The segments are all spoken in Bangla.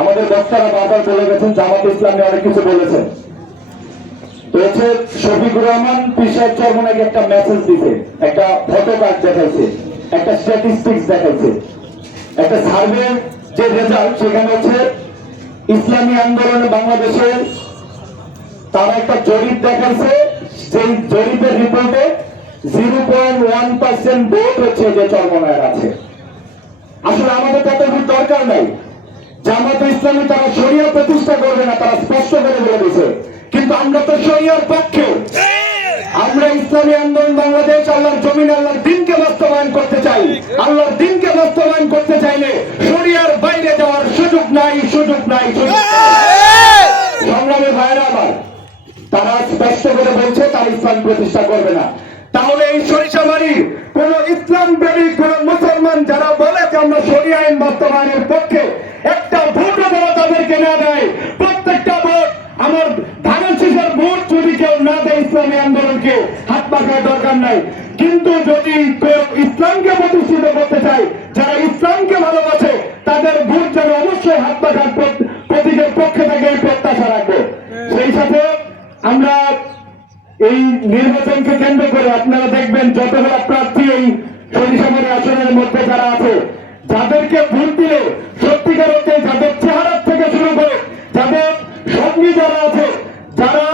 আমাদের বক্তারা বারবার বলে গেছেন, জামাত ইসলাম অনেক কিছু বলেছেন। তো হচ্ছে শফিকুর রহমান পিসার চর্মনাকে একটা মেসেজ দিতে একটা ফটো কার্ড দেখাইছে, একটা স্ট্যাটিস্টিক্স দেখাইছে। একটা সার্ভে যে রেজাল্ট সেখানে হচ্ছে ইসলামী আন্দোলনে বাংলাদেশে তারা একটা জরিপ দেখাইছে সেই জরিপের রিপোর্টে zero point one percent vote হচ্ছে যে চর্মনায়ের আছে। আসলে আমাদের তত দরকার নাই। জামাতে ইসলামী তারা শরিয়া প্রতিষ্ঠা করবে না, তারা স্পষ্ট করে বলে দিয়েছে। কিন্তু আমরা তো শরিয়ার পক্ষে। আমরা ইসলামী আন্দোলন বাংলাদেশ, আল্লাহর জমিন, আল্লাহর দিনকে বাস্তবায়ন করতে চাই। আল্লাহর দিনকে বাস্তবায়ন করতে চাইলে শরিয়ার বাইরে যাওয়ার সুযোগ নাই সুযোগ নাই। সংগ্রামী ভাইরা আমার, তারা স্পষ্ট করে বলছে, তারা ইসলাম প্রতিষ্ঠা করবে না। তাহলে এই সরিষাবাড়ির কোন ইসলাম প্রেমী কোন মুসলমান, যারা বলে যে আমরা শরিয়া আইন বাস্তবায়নের পক্ষে একটা ভোটও যারা তাদেরকে না দেয়। প্রত্যেকটা ভোট আমার ধানের শীষের ভোট যদি কেউ না দেয় ইসলামী আন্দোলনকে, হাত পাখার দরকার নাই। কিন্তু যদি কেউ ইসলামকে প্রতিষ্ঠিত করতে চায়, যারা ইসলামকে ভালোবাসে, তাদের ভোট যেন অবশ্যই হাত পাখার প্রতীকের পক্ষে থেকে প্রত্যাশা রাখবে। সেই সাথে আমরা এই নির্বাচনকে কেন্দ্র করে আপনারা দেখবেন যতগুলো প্রার্থী এই সরিষাবাড়ি আসনের মধ্যে যারা আছে, যাদেরকে ভোট দিলে সত্যিকার যাদের চেহারা থেকে শুরু করে, যাদের সঙ্গী যারা আছে, যারা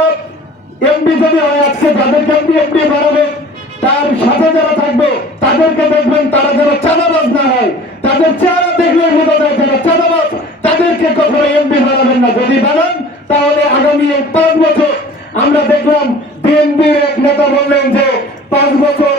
এমপি যদি হয় আজকে যাদেরকে এমপি এমপি বাড়াবে তার সাথে যারা থাকবে, তাদেরকে দেখবেন তারা যেন চাঁদাবাজ না হয়। তাদের চেহারা দেখলে বোঝা যায় যারা চাঁদাবাজ, তাদেরকে কখনো এমপি বানাবেন না। যদি বানান, তাহলে আগামী পাঁচ বছর আমরা দেখলাম বিএনপির এক নেতা বললেন যে, পাঁচ বছর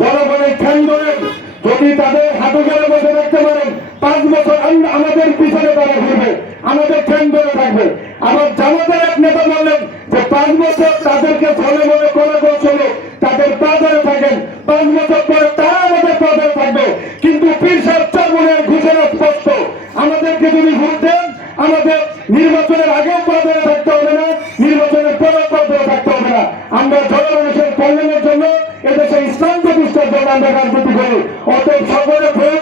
জনগণের ঠ্যাং ধরেন যদি তাদের হাঁটু গেলে বসে রাখতে পারেন, পাঁচ বছর আম- আমাদের পিছনে তারা ঘুরবে, আমাদের ঠ্যাং ধরে থাকবে। আবার জামাতের এক নেতা বললেন যে, পাঁচ বছর তাদেরকে ফলে বলে করে কৌশলে তাদের পা ধরে থাকেন। পাঁচ বছর পরে তারা আমাদের পা ধরে থাকবে। কিন্তু পীর সাহেব চর্মনের ঘোষণা স্পষ্ট। আমাদেরকে যদি ভোট দেন, আমাদের নির্বাচনের আগেও পা ধরে থাকতে হবে না, নির্বাচনের পরেও পা ধরে থাকতে হবে না। আমরা জন্য এদেশে ইসলাম প্রতিষ্ঠার জন্য আমরা রাজনীতি করি অতএব সকলে ভোট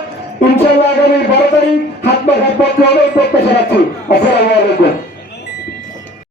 ইনশাল্লাহ আগামী বারো